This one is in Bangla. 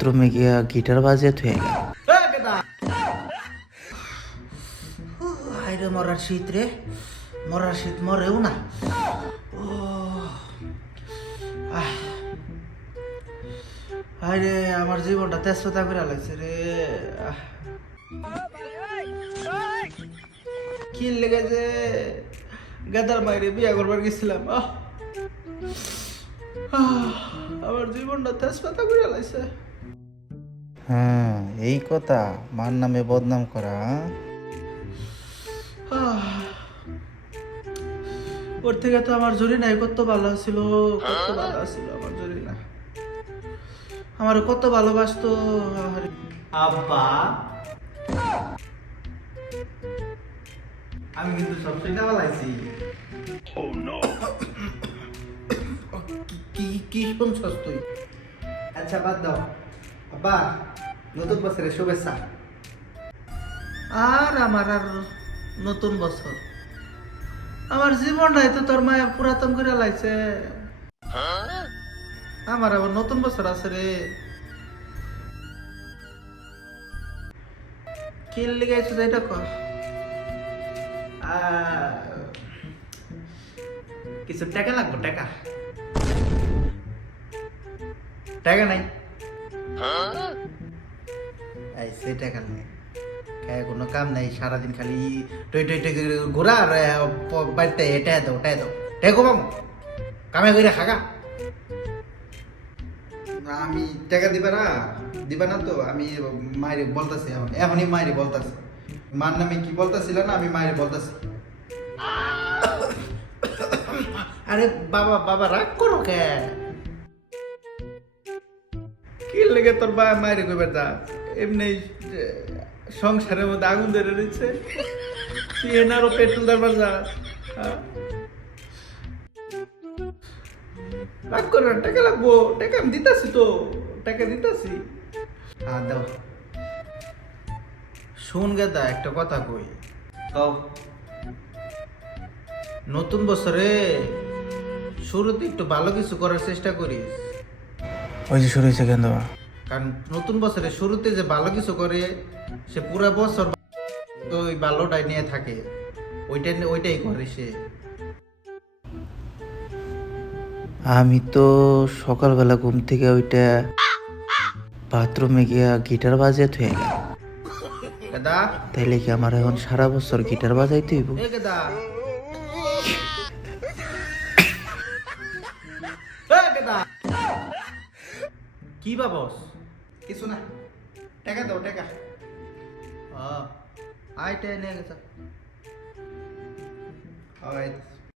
বাথরুমে গিয়া গিটার বাজিয়ে থুয়ে গেল। হাইরে মরার শীত রে, মরার শীত মরেও না। ও হাইরে আমার জীবনটা তেজপাতা করে লাগছে রে। কি লেগেছে গাদার মাইরে বিয়া করবার গেছিলাম। আমার জীবনটা তেজপাতা করে লাগছে। হ্যাঁ, এই কথা মার নামে বদনাম করা। ওর থেকে তো আমার জরি নাই, কত ভালো ছিল, কত ভালো ছিল আমার জরি না, আমার কত ভালোবাসতো। আব্বা আমি কিন্তু সব সেটা বলাইছি। কি কি শুনছস তুই? আচ্ছা বাদ দাও আব্বা, নতুন বছরের শুভেচ্ছা। আর আমার আর নতুন বছর, আমার জীবনটাই তো তোর মায়া পুরাতন করে লাইছে। আমার আবার নতুন বছর আছে রে। কি লেগেছে এটা কর। কিছু টাকা লাগবে, টাকা টাকা নাই। সে টাকা নেই, কোনো কাম নাই, সারাদিন খালি টই টই টই করে ঘোরা আর বাড়িতে এটা দাও ওটাই দাও, টেকো পাবো কামে করে খাগা। আমি টাকা দিবা না তো আমি মায়ের বলতেছি, এখনই মায়ের বলতেছি। মার নামে কি বলতেছিল না, আমি মায়ের বলতেছি। আরে বাবা বাবা রাগ করো কে? কি লেগে তোর বাবা মায়ের কইবে তা? এমনি সংসারের মধ্যে আগুন ধরে রয়েছে, তুই এনারও পেট্রোল দরবার যা। রাগ করো না, টাকা লাগবো, টাকা আমি দিতাছি তো, টাকা দিতাছি। দাও। শুন গেদা একটা কথা কই, নতুন বছরে শুরুতে একটু ভালো কিছু করার চেষ্টা করিস। ওই যে শুরু হয়েছে কেন দেওয়া। কারণ নতুন বছরে শুরুতে যে ভালো কিছু করে সে পুরো বছর তো ওই ভালোটাই নিয়ে থাকে, ওইটাই করে সে। আমি তো সকালবেলা ঘুম থেকে ওইটা বাথরুমে গিয়া গিটার বাজিয়ে থুয়ে গেল। গেদা তাইলে কি আমার এখন সারা বছর গিটার বাজাইতে হইব? গেদা গেদা কি বাবস? কিছু না, টাকা দাও টাকা। আইটাই নিয়ে গেছে।